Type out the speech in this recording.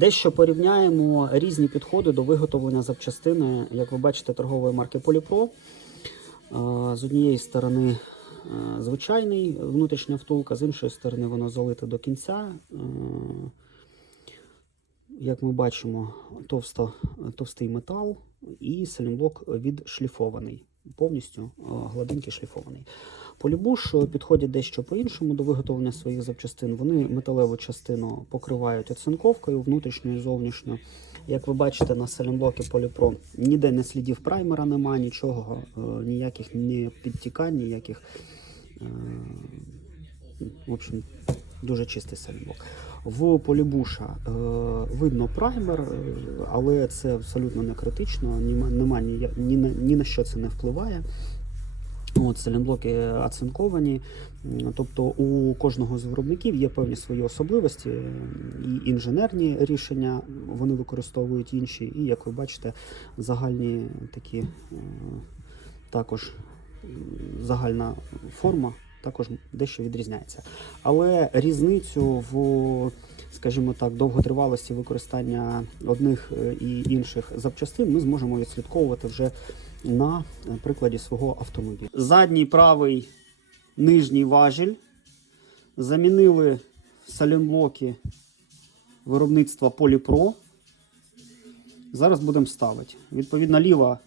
Дещо порівняємо різні підходи до виготовлення запчастини, як ви бачите, торгової марки Поліпро. Е, З однієї сторони е, звичайний внутрішня втулка, з іншої сторони воно залите до кінця. Е, Як ми бачимо, товсто, товстий метал і салімблок відшліфований, повністю е, гладенький шліфований. Полібуш підходять дещо по-іншому до виготовлення своїх запчастин. Вони металеву частину покривають оцинковкою, внутрішню і зовнішню. Як ви бачите, на салімблокі Поліпро ніде не слідів праймера немає, нічого, е, ніяких ні підтікань, ніяких. е, В общем, дуже чистий салімблок. В полібуша е, видно праймер, е, але це абсолютно не критично, нема ні, ні, ні на що це не впливає. От, салімблоки оцинковані, тобто у кожного з виробників є певні свої особливості, і інженерні рішення вони використовують інші, і як ви бачите, загальні такі е, також загальна форма також дещо відрізняється. Але різницю в, скажімо так, довготривалості використання одних е, і інших запчастин ми зможемо відслідковувати вже на е, прикладі свого автомобіля. Задній правий нижній важіль замінили в салімблоки виробництва Поліпро. Зараз будемо ставити. Відповідно, е, ліва